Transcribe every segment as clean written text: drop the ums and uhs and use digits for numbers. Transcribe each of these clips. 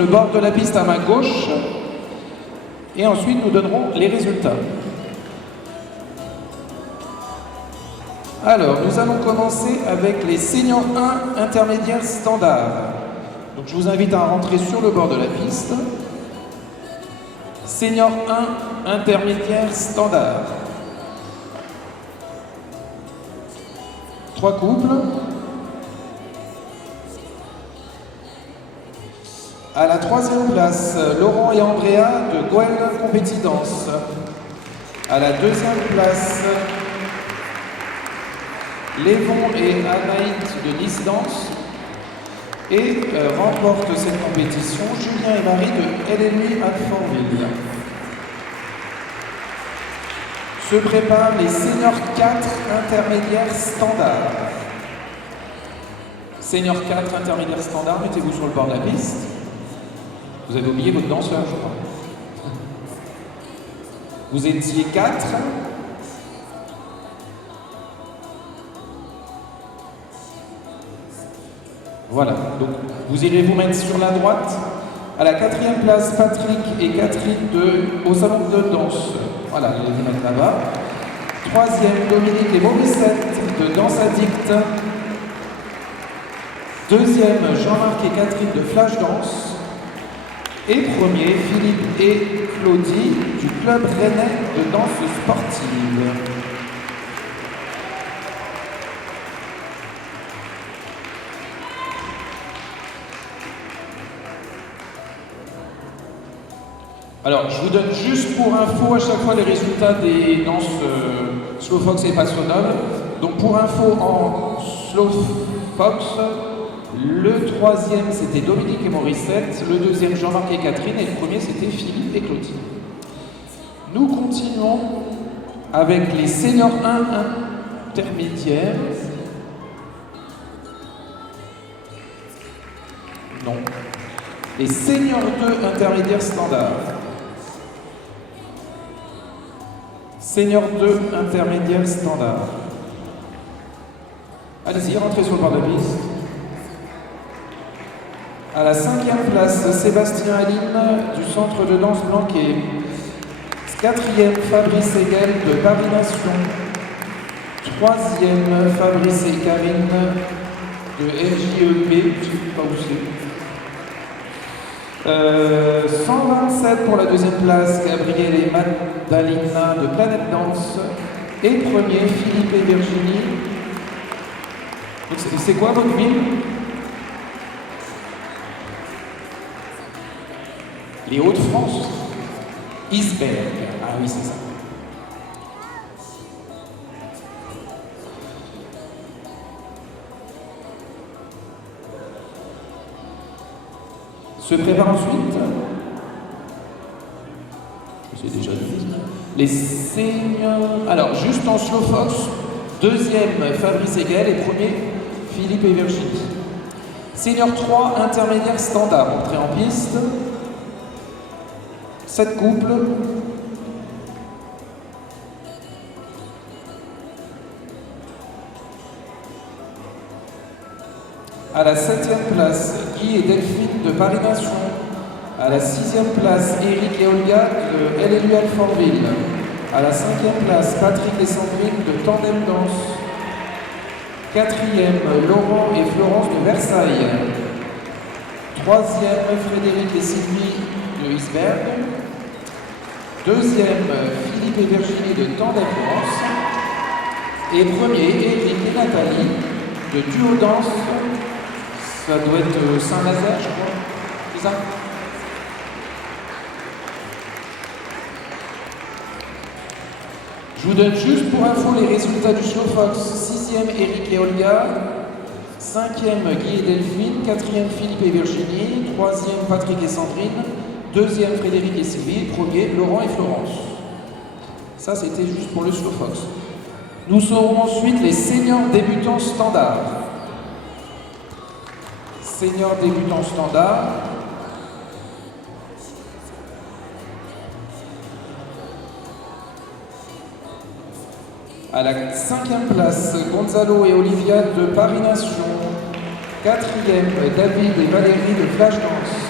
le bord de la piste à main gauche. Et ensuite, nous donnerons les résultats. Alors, nous allons commencer avec les seniors 1 intermédiaires standards. Donc, je vous invite à rentrer sur le bord de la piste. Senior 1 intermédiaire standard. 3 couples. À la 3e place, Laurent et Andrea de Gwen Compétidance. À la 2e place, Lévon et Anaït de Nice Danse. Et remporte cette compétition Julien et Marie de LLU Alfortville. Se préparent les seniors 4 intermédiaires standards. Senior 4 intermédiaires standards, mettez-vous sur le bord de la piste. Vous avez oublié votre danseur, je crois. Vous étiez 4. Voilà, donc vous irez vous mettre sur la droite. À la 4e place, Patrick et Catherine au salon de danse. Voilà, vous allez vous mettre là-bas. 3e, Dominique et Mauricette de Danse Addict. 2e, Jean-Marc et Catherine de Flash Danse. Et 1er, Philippe et Claudie du Club Rennais de danse sportive. Alors, je vous donne juste pour info à chaque fois les résultats des danses Slow Fox et Passionnol. Donc, pour info, en Slow Fox, le 3e c'était Dominique et Mauricette, le 2e Jean-Marc et Catherine, et le 1er c'était Philippe et Claudie. Nous continuons avec les seniors 1 intermédiaires. Non. Les seniors 2 intermédiaires standards. Senior 2 intermédiaire standard. Allez-y, rentrez sur le bord de la piste. À la 5e place, Sébastien Aline du Centre de danse Blanquet. 4e, Fabrice Hegel de Paris Nation. 3e, Fabrice et Karine de FJEP, je ne sais pas où c'est. 127 pour la 2e place, Gabriel et Madalina de Planète Danse. Et 1er, Philippe et Virginie. C'est quoi votre ville? Les Hauts-de-France. Isberg. Ah oui, c'est ça. Se prépare ensuite. C'est déjà dit. Les seniors. Alors, juste en slow fox, 2e Fabrice Hegel et 1er Philippe et Virginie. Senior 3, intermédiaire standard. Entrée en piste. 7 couples. À la 7e place, Guy et Delphine de Paris Nation. À la 6e place, Eric et Olga de LLU Alfortville. À la 5e place, Patrick et Sandrine de Tandem Danse. 4e, Laurent et Florence de Versailles. 3e, Frédéric et Sylvie de Isberg. 2e, Philippe et Virginie de Tandem Danse. Et 1er, Eric et Nathalie de Duo Danse. Ça doit être Saint-Nazaire, je crois. C'est ça? Je vous donne juste pour info les résultats du Slow Fox. 6e, Eric et Olga. 5e, Guy et Delphine. 4e, Philippe et Virginie. 3e, Patrick et Sandrine. 2e, Frédéric et Sylvie. 1er, Laurent et Florence. Ça, c'était juste pour le Slow Fox. Nous saurons ensuite les seniors débutants standards. Senior débutant standard. À la 5e place, Gonzalo et Olivia de Paris Nation. 4e, David et Valérie de Flash Danse.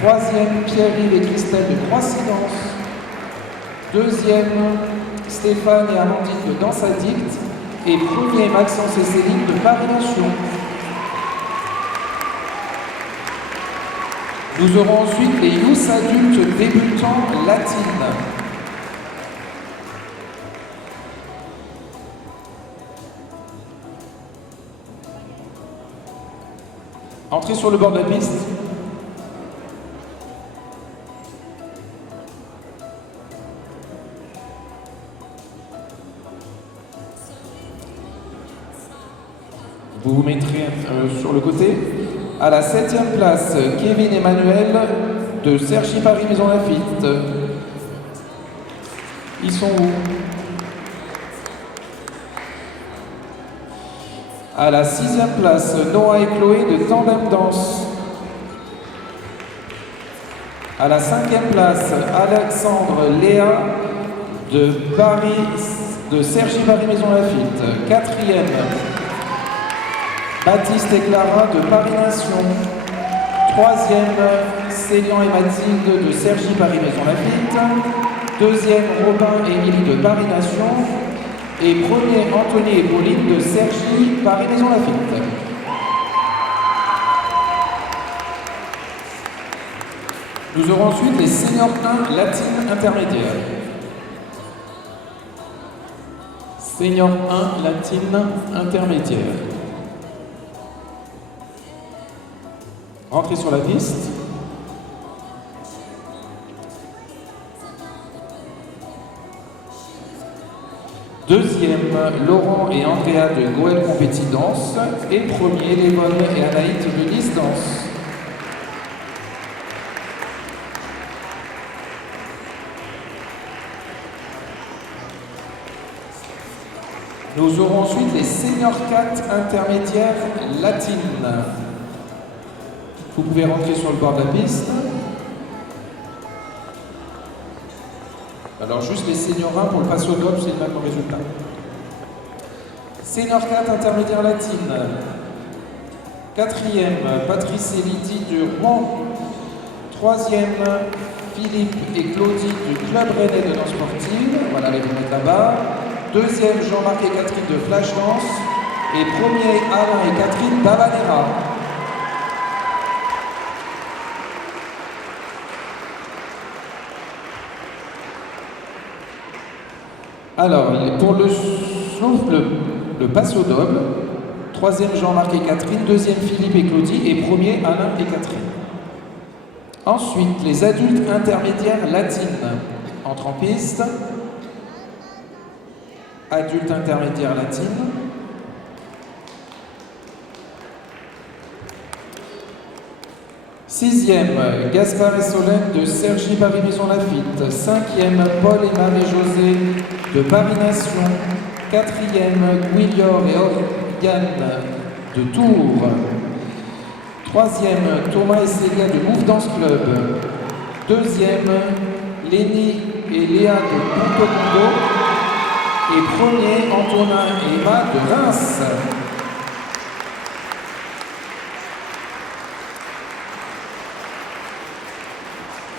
Troisième, Pierre-Yves et Christelle de Croix-Silence. Deuxième, Stéphane et Amandine de Danse Addict. Et premier, Maxence et Céline de Paris Nation. Nous aurons ensuite les Youth adultes débutants latines. Entrez sur le bord de la piste. Vous vous mettrez sur le côté. À la 7e place, Kevin Emmanuel de Cergy Paris Maison Lafitte. Ils sont où? À la 6e place, Noah et Chloé de Tandem Danse. À la 5e place, Alexandre Léa de Cergy Paris Maison Lafitte. 4e, Baptiste et Clara de Paris Nation. 3e, Célian et Mathilde de Cergy Paris Maison Lafitte. 2e, Robin et Émilie de Paris Nation. Et premier, Anthony et Pauline de Cergy Paris Maison Lafitte. Nous aurons ensuite les seniors 1 latines intermédiaires. Senior 1 latine intermédiaire. Rentrez sur la piste. Deuxième, Laurent et Andrea de Goël Compétit Danse. Et premier, Lévon et Anaït de Nice Danse. Nous aurons ensuite les seniors 4 intermédiaires latines. Vous pouvez rentrer sur le bord de la piste. Alors juste les seniors 1 pour le passo doble, c'est le même résultat. Senior 4 intermédiaire latine. 4e, Patrice et Lydie de Rouen. 3e, Philippe et Claudie du Club Rennais de danse sportive. Voilà, les mettre là-bas. 2e, Jean-Marc et Catherine de Flash Dance. Et premier, Alain et Catherine d'Habanera. Alors, pour le passo double, 3e Jean-Marc et Catherine, 2e Philippe et Claudie et premier Alain et Catherine. Ensuite, les adultes intermédiaires latines entrent en piste. Adultes intermédiaires latines. Sixième, Gaspard et Solène de Cergy Paris Maison Lafitte. 5e, Paul et Marie-Josée de Paris Nation. 4e, Guilior et Oriane de Tours. 3e, Thomas et Célia de Move Dance Club. 2e, Lénie et Léa de Punto Condo. Et premier, Antonin et Emma de Reims.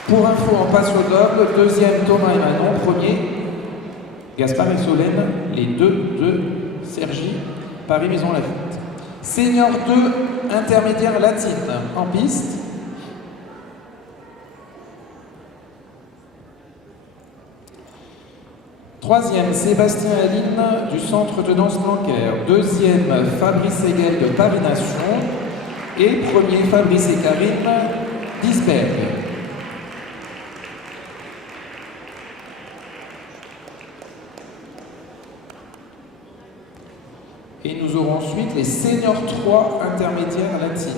Pour info, en passe au double, 2e Thomas et Manon, premier Gaspard et Solène, les deux de Cergy, Paris Maison Lafitte. Senior 2, intermédiaire latine, en piste. Troisième, Sébastien et Aline du Centre de danse Blanquer. 2e, Fabrice Hegel de Paris Nation. Et premier, Fabrice et Karine d'Isberg. Et nous aurons ensuite les seniors 3 intermédiaires latines.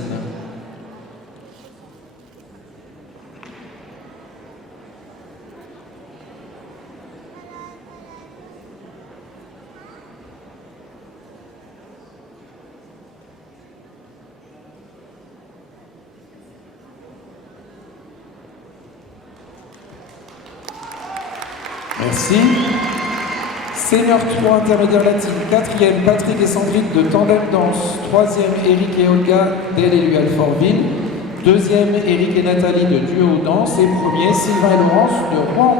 Merci. Senior 3 intermédiaire latine, 4e Patrick et Sandrine de Tandem Danse, 3e Eric et Olga d'Elle et lui Alfortville, Deuxième, Eric et Nathalie de Duo Danse. Et premier, Sylvain et Laurence de Rouen.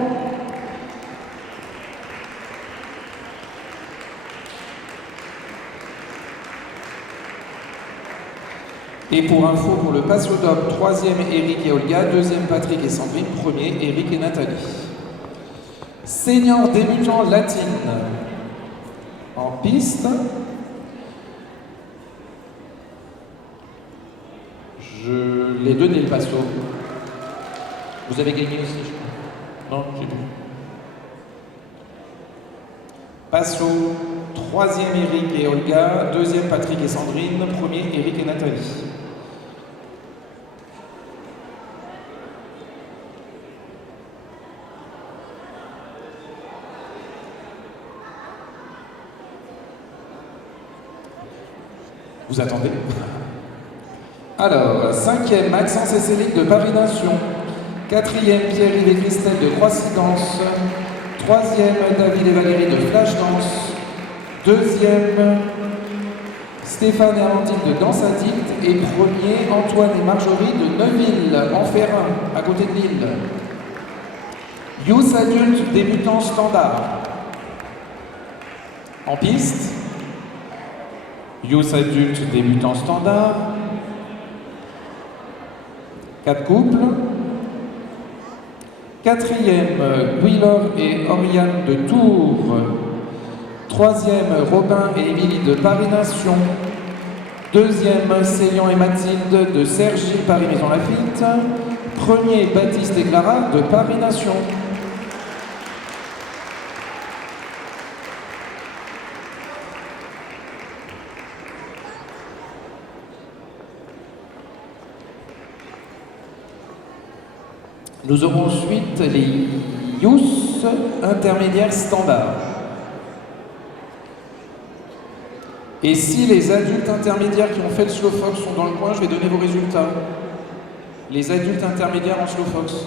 Et pour info, pour le Passiodome, troisième, Eric et Olga. Deuxième, Patrick et Sandrine. Premier, Eric et Nathalie. Senior débutant latine. En piste. Je l'ai donné le passo. Vous avez gagné aussi, je crois. Non, j'ai vu. Passo, troisième Eric et Olga, deuxième Patrick et Sandrine, premier Eric et Nathalie. Vous attendez? Alors, cinquième, Maxence et Céline de Paris Nation. Quatrième, Pierre-Yves et Christelle de Croissy Danse. Troisième, David et Valérie de Flash Danse. Deuxième, Stéphane et Amandine de Danse Addict. Et premier, Antoine et Marjorie de Neuville, en Ferrin, à côté de Lille. Youth adulte débutant standard. En piste. Youth adulte débutant standard. 4 couples. Quatrième, Guilor et Oriane de Tours. Troisième, Robin et Émilie de Paris Nation. Deuxième, Célian et Mathilde de Cergy, Paris Maison Lafitte. Premier, Baptiste et Clara de Paris Nation. Nous aurons ensuite les Youth intermédiaires standards. Et si les adultes intermédiaires qui ont fait le slow fox sont dans le coin, je vais donner vos résultats. Les adultes intermédiaires en slow fox.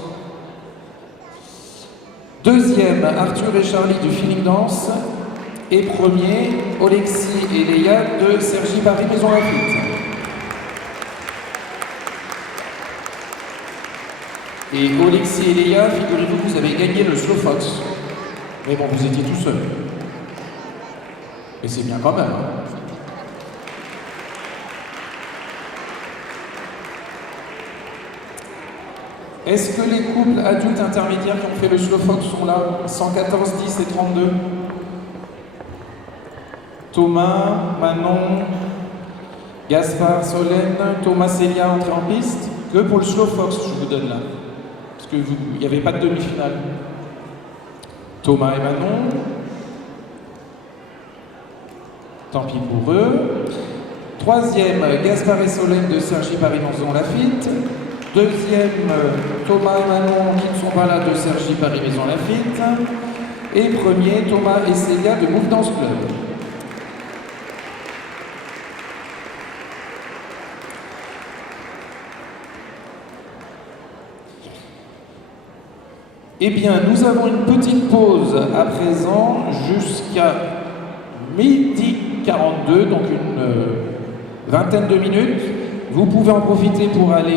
Deuxième, Arthur et Charlie du Feeling Dance. Et premier, Olexi et Léa de Cergy Paris Maison Lafitte. Et Olexi et Léa, figurez-vous que vous avez gagné le slow fox. Mais bon, vous étiez tout seul. Et c'est bien quand même. Est-ce que les couples adultes intermédiaires qui ont fait le slow fox sont là? 114, 10 et 32. Thomas, Manon, Gaspard, Solène, Thomas, Célia entrés en piste. Que pour le slow fox, je vous donne là. Parce qu'il n'y avait pas de demi-finale. Thomas et Manon. Tant pis pour eux. Troisième, Gaspard et Solène de Cergy Paris Maison Lafitte. Deuxième, Thomas et Manon qui ne sont pas là de Cergy Paris Maison Lafitte. Et premier, Thomas et Célia de Move Dance Club. Eh bien, nous avons une petite pause à présent jusqu'à 12h42, donc une vingtaine de minutes. Vous pouvez en profiter pour aller